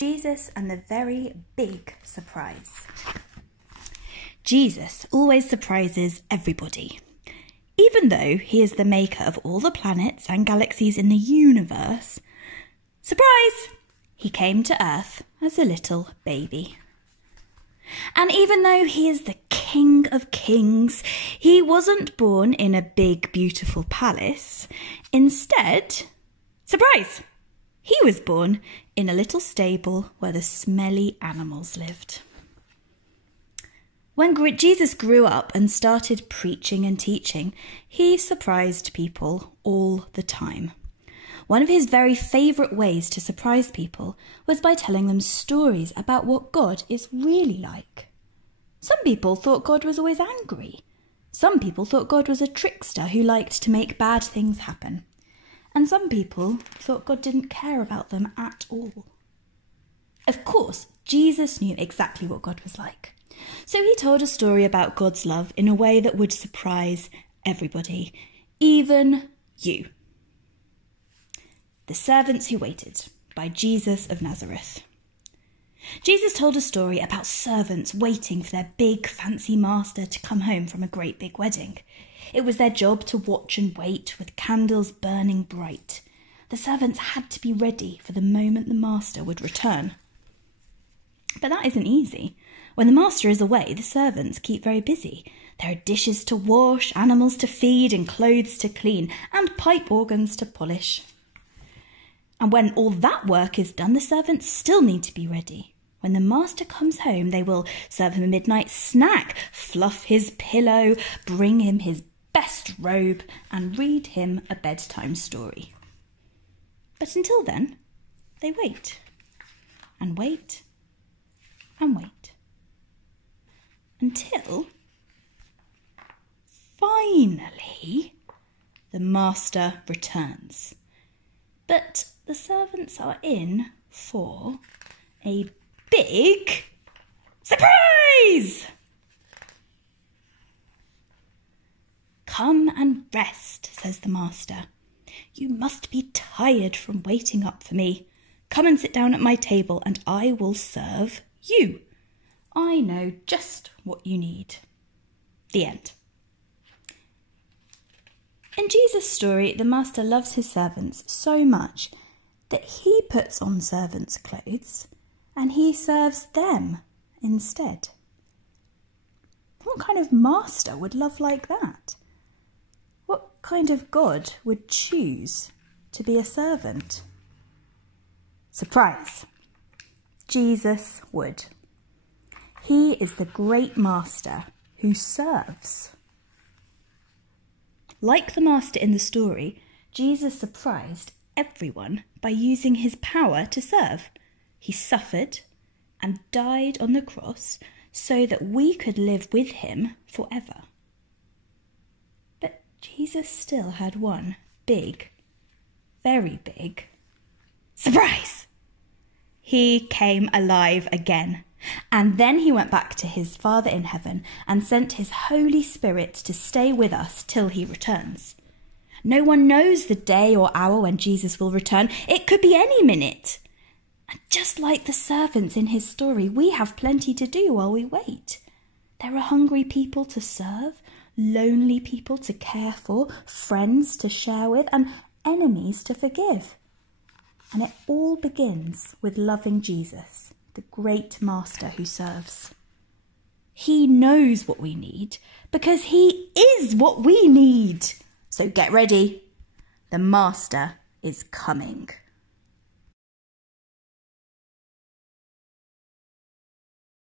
Jesus and the very big surprise. Jesus always surprises everybody. Even though he is the maker of all the planets and galaxies in the universe, surprise! He came to Earth as a little baby. And even though he is the King of Kings, he wasn't born in a big, beautiful palace. Instead, surprise! He was born in a little stable where the smelly animals lived. When Jesus grew up and started preaching and teaching, he surprised people all the time. One of his very favourite ways to surprise people was by telling them stories about what God is really like. Some people thought God was always angry. Some people thought God was a trickster who liked to make bad things happen. And some people thought God didn't care about them at all. Of course, Jesus knew exactly what God was like. So he told a story about God's love in a way that would surprise everybody, even you. The Servants Who Waited, by Jesus of Nazareth. Jesus told a story about servants waiting for their big fancy master to come home from a great big wedding. It was their job to watch and wait with candles burning bright. The servants had to be ready for the moment the master would return. But that isn't easy. When the master is away, the servants keep very busy. There are dishes to wash, animals to feed, and clothes to clean, and pipe organs to polish. And when all that work is done, the servants still need to be ready. When the master comes home, they will serve him a midnight snack, fluff his pillow, bring him his best robe, and read him a bedtime story. But until then, they wait, and wait, and wait. Until, finally, the master returns. But the servants are in for a big surprise! "Come and rest," says the master. "You must be tired from waiting up for me. Come and sit down at my table and I will serve you. I know just what you need." The end. In Jesus' story, the master loves his servants so much that he puts on servants' clothes and he serves them instead. What kind of master would love like that? What kind of God would choose to be a servant? Surprise! Jesus would. He is the great master who serves. Like the master in the story, Jesus surprised everyone by using his power to serve. He suffered and died on the cross so that we could live with him forever. But Jesus still had one big, very big surprise. He came alive again. And then he went back to his Father in heaven and sent his Holy Spirit to stay with us till he returns. No one knows the day or hour when Jesus will return. It could be any minute. And just like the servants in his story, we have plenty to do while we wait. There are hungry people to serve, lonely people to care for, friends to share with, and enemies to forgive. And it all begins with loving Jesus, the great master who serves. He knows what we need because he is what we need. So get ready. The master is coming.